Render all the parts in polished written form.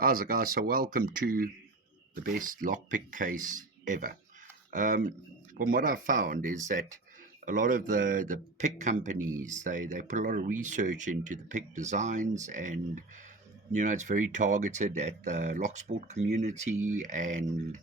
How's it, guys? So, welcome to the best lockpick case ever. Um, from what I've found is that a lot of the pick companies they put a lot of research into the pick designs, and it's very targeted at the lock sport community. And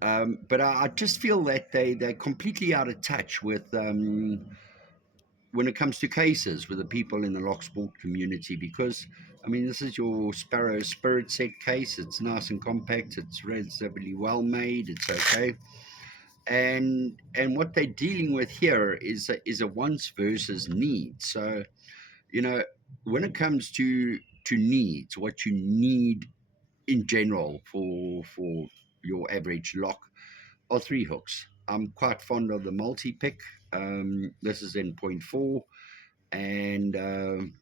but I just feel that they're completely out of touch with when it comes to cases with the people in the lock sport community, because I mean, this is your Sparrow Spirit set case. It's nice and compact. It's relatively well made. It's okay. And what they're dealing with here is a wants versus needs. So you know, when it comes to needs, what you need in general for your average lock are three hooks. I'm quite fond of the multi pick. This is in point four, and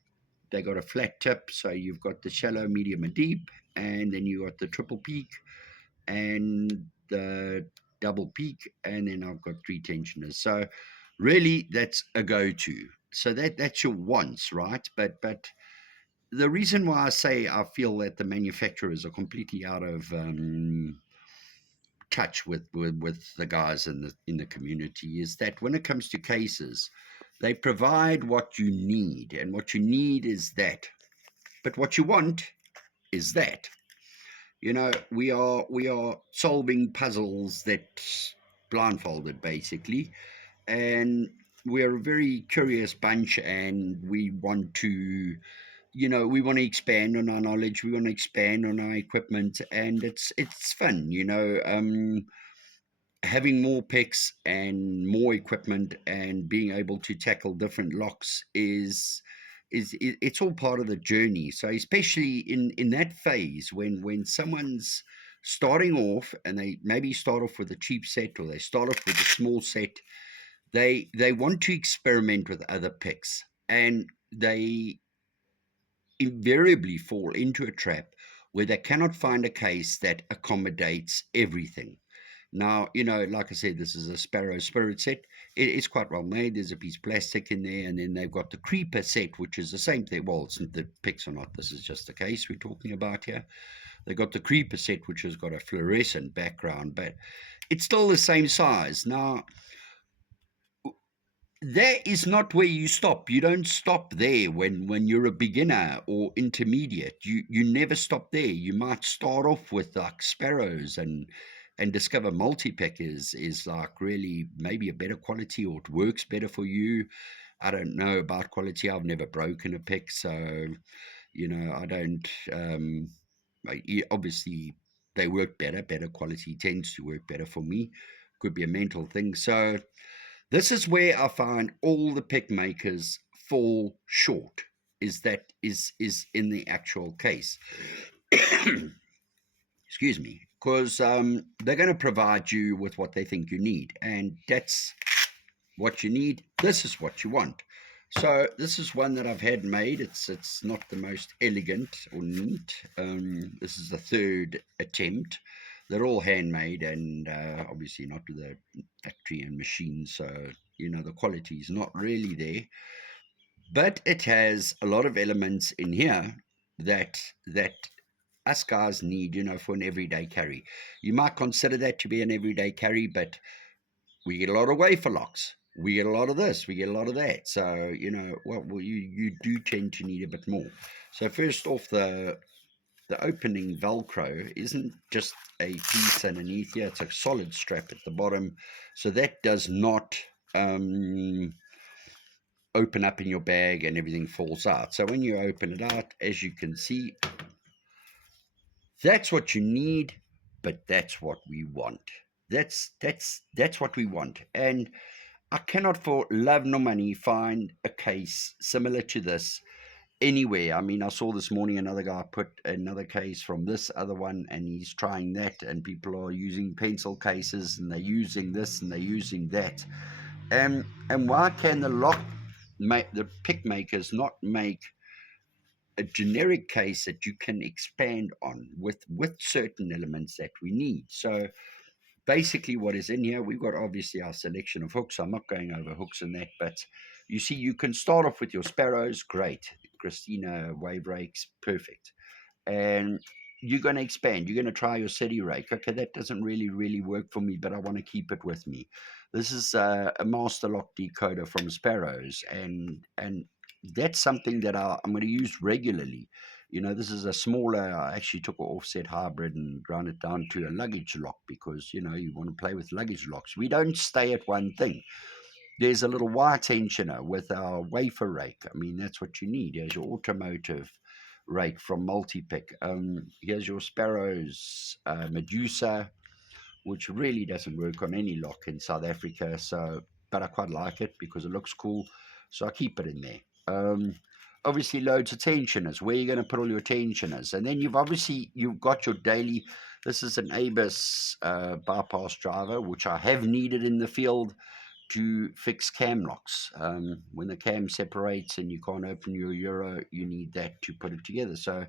they got a flat tip, so you've got the shallow, medium, and deep, and then you got the triple peak and the double peak, and then I've got three tensioners. So really, that's a go-to. So that's your wants, right? But the reason why I say I feel that the manufacturers are completely out of touch with the guys in the community is that when it comes to cases, they provide what you need, and what you need is that. But what you want is that. We are solving puzzles that blindfolded basically, and we're a very curious bunch, and we want to expand on our knowledge, we want to expand on our equipment, and it's fun, having more picks and more equipment and being able to tackle different locks it's all part of the journey. So especially in that phase when someone's starting off, and they maybe start off with a cheap set, or they start off with a small set, they want to experiment with other picks, and they invariably fall into a trap where they cannot find a case that accommodates everything. Now, like I said, this is a Sparrow Spirit set. It's quite well made. There's a piece of plastic in there, and then they've got the Creeper set, which is the same thing. Well, it's not the picks or not. This is just the case we're talking about here. They've got the Creeper set, which has got a fluorescent background, but it's still the same size. Now, that is not where you stop. You don't stop there when you're a beginner or intermediate. You never stop there. You might start off with like sparrows and discover multi-pick is like really maybe a better quality, or it works better for you. I don't know about quality. I've never broken a pick, so I don't. Obviously, they work better. Better quality tends to work better for me. Could be a mental thing. So this is where I find all the pick makers fall short. Is in the actual case. Excuse me, because they're going to provide you with what they think you need, and that's what you need. This is what you want. So this is one that I've had made. It's not the most elegant or neat. This is the third attempt. They're all handmade, and obviously not with the factory and machine. So the quality is not really there, but it has a lot of elements in here that us guys need, for an everyday carry. You might consider that to be an everyday carry, but we get a lot of wafer locks. We get a lot of this. We get a lot of that. So you do tend to need a bit more. So first off, the opening Velcro isn't just a piece underneath here. It's a solid strap at the bottom, so that does not open up in your bag and everything falls out. So when you open it out, as you can see, that's what you need, but that's what we want. That's what we want. And I cannot for love nor money find a case similar to this anywhere. I mean, I saw this morning another guy put another case from this other one, and he's trying that, and people are using pencil cases, and they're using this and they're using that. And why can the pick makers not make a generic case that you can expand on with certain elements that we need? So basically what is in here, we've got obviously our selection of hooks. I'm not going over hooks and that, but you see, you can start off with your sparrows. Great. Christina wave rakes, perfect. and you're going to expand. You're going to try your city rake. Okay, that doesn't really work for me, but I want to keep it with me. This is a master lock decoder from Sparrows, and that's something that I'm going to use regularly. You know, this is a smaller. I actually took an offset hybrid and ground it down to a luggage lock because you know you want to play with luggage locks. We don't stay at one thing. There's a little wire tensioner with our wafer rake. I mean, that's what you need. There's your automotive rake from Multipick. Here's your Sparrows Medusa, which really doesn't work on any lock in South Africa. So, but I quite like it because it looks cool. So I keep it in there. Obviously, loads of tensioners. Where you're going to put all your tensioners, and then you've got your daily. This is an ABUS bypass driver, which I have needed in the field to fix cam locks. When the cam separates and you can't open your Euro, you need that to put it together. So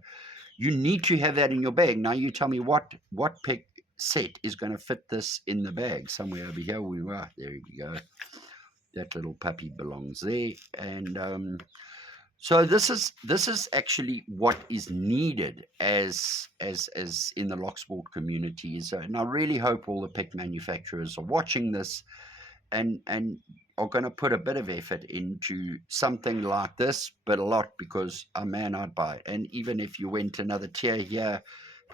you need to have that in your bag. Now you tell me what pick set is going to fit this in the bag. Somewhere over here we were. There you go. That little puppy belongs there. And so this is actually what is needed as in the lock sport community. And I really hope all the pick manufacturers are watching this and are going to put a bit of effort into something like this, but a lot, because I'd buy it. And even if you went another tier here,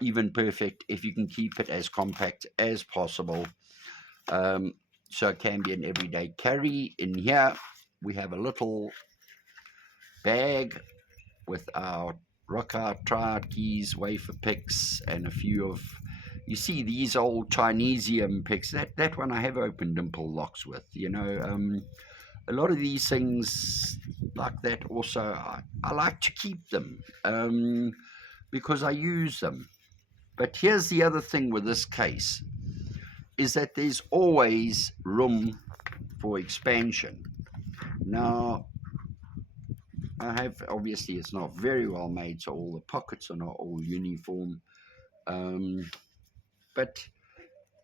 even perfect, if you can keep it as compact as possible. So it can be an everyday carry. In here, we have a little bag with our Rockout tryout keys, wafer picks, and a few of, you see these old Chinesium picks. That one I have opened dimple locks with. You know, a lot of these things like that. Also, I like to keep them because I use them. But here's the other thing with this case is that there's always room for expansion. Now, I have, obviously it's not very well made, so all the pockets are not all uniform. But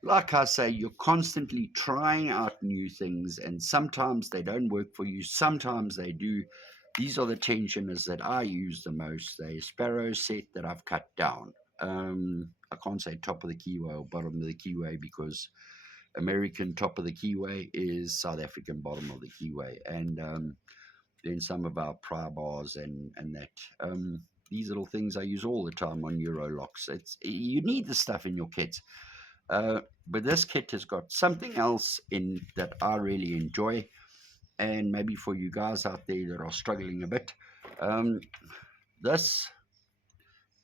like I say, you're constantly trying out new things, and sometimes they don't work for you, sometimes they do. These are the tensioners that I use the most. They're Sparrow set that I've cut down. I can't say top of the keyway or bottom of the keyway because American top of the keyway is South African bottom of the keyway. And then some of our pry bars and that. These little things I use all the time on Euro locks. You need the stuff in your kits. But this kit has got something else in that I really enjoy, and maybe for you guys out there that are struggling a bit, this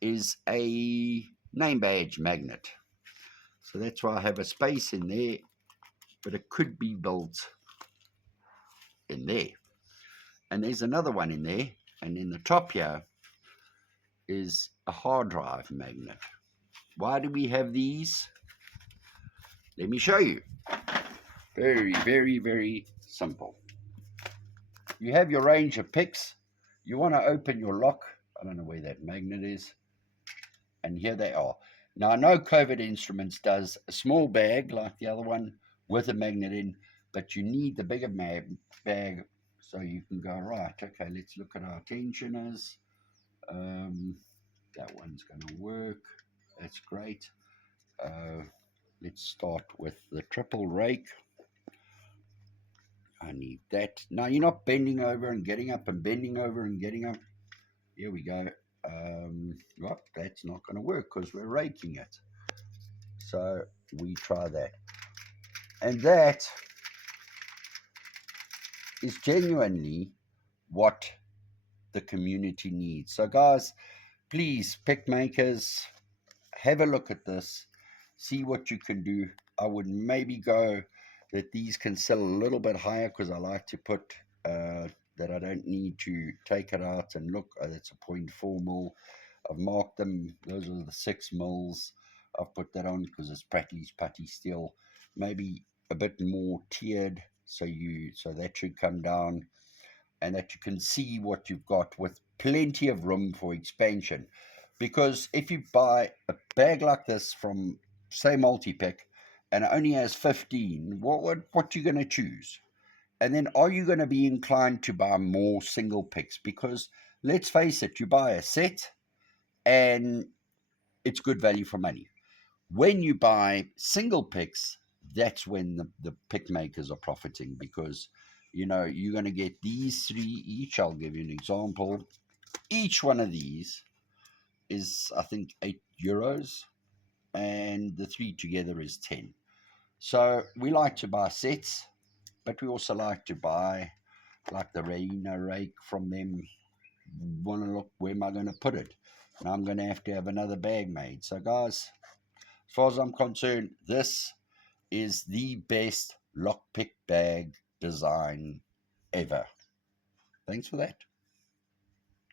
is a name badge magnet. So that's why I have a space in there, but it could be built in there. And there's another one in there, and in the top here is a hard drive magnet. Why do we have these? Let me show you. Very simple. You have your range of picks. You want to open your lock. I don't know where that magnet is. And here they are. Now, I know COVID Instruments does a small bag like the other one with a magnet in, but you need the bigger bag so you can go, right, okay, let's look at our tensioners. That one's going to work. That's great. Let's start with the triple rake. I need that. Now, you're not bending over and getting up and bending over and getting up. Here we go. Well, that's not going to work because we're raking it. So we try that. And that is genuinely what the community needs. So, guys, please, pick makers, have a look at this. See what you can do. I would maybe go that these can sell a little bit higher because I like to put that I don't need to take it out and look. That's a 0.4 mil. I've marked them. Those are the 6 mils. I've put that on because it's Pratley's putty steel. Maybe a bit more tiered, so that should come down, and that you can see what you've got with plenty of room for expansion. Because if you buy a bag like this from, say, Multipick, and it only has 15, what you going to choose? And then are you going to be inclined to buy more single picks? Because let's face it, you buy a set and it's good value for money. When you buy single picks, that's when the pick makers are profiting, because you're going to get these three each. I'll give you an example. Each one of these is, I think, €8, and the three together is 10. So we like to buy sets, but we also like to buy like the Reina rake from them. Want to look, where am I going to put it? And I'm going to have another bag made. So, guys, as far as I'm concerned, this is the best lockpick bag design ever. Thanks for that.